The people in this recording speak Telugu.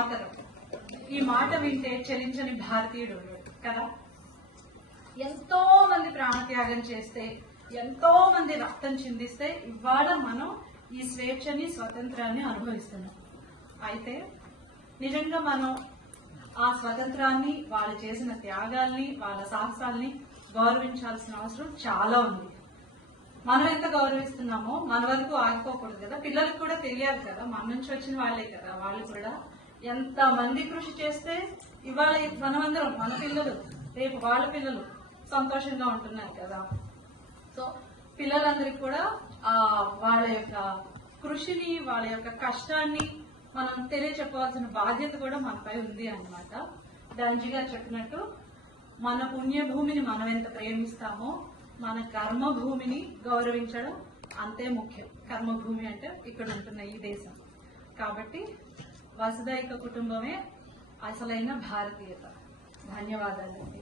మాతరం. ఈ మాట వింటే చలించని భారతీయుడు కదా. ఎంతో మంది ప్రాణత్యాగం చేస్తే, ఎంతో మంది రక్తం చిందిస్తే ఇవాళ మనం ఈ స్వేచ్ఛని, స్వతంత్రాన్ని అనుభవిస్తున్నాం. అయితే నిజంగా మనం ఆ స్వతంత్రాన్ని, వాళ్ళు చేసిన త్యాగాల్ని, వాళ్ళ సాహసాల్ని గౌరవించాల్సిన అవసరం చాలా ఉంది. మనం ఎంత గౌరవిస్తున్నామో మన వరకు ఆగిపోకూడదు కదా. పిల్లలకు కూడా తెలియాలి కదా, మన నుంచి వచ్చిన వాళ్ళే కదా. వాళ్ళు కూడా ఎంత మంది కృషి చేస్తే ఇవాళ మనమందరం, మన పిల్లలు రేపు వాళ్ళ పిల్లలు సంతోషంగా ఉంటున్నారు కదా. సో పిల్లలందరికీ కూడా వాళ్ళ యొక్క కృషిని, వాళ్ళ యొక్క కష్టాన్ని మనం తెలియచెప్పవలసిన బాధ్యత కూడా మనపై ఉంది అన్నమాట. డాంజీ గారు చెప్పినట్టు మన పుణ్యభూమిని మనం ఎంత ప్రేమిస్తామో మన కర్మభూమిని గౌరవించడం అంతే ముఖ్యం. కర్మభూమి అంటే ఇక్కడ ఉంటున్న ఈ దేశం. కాబట్టి వసుదైక కుటుంబమే అసలైన భారతీయత. ధన్యవాదాలండి.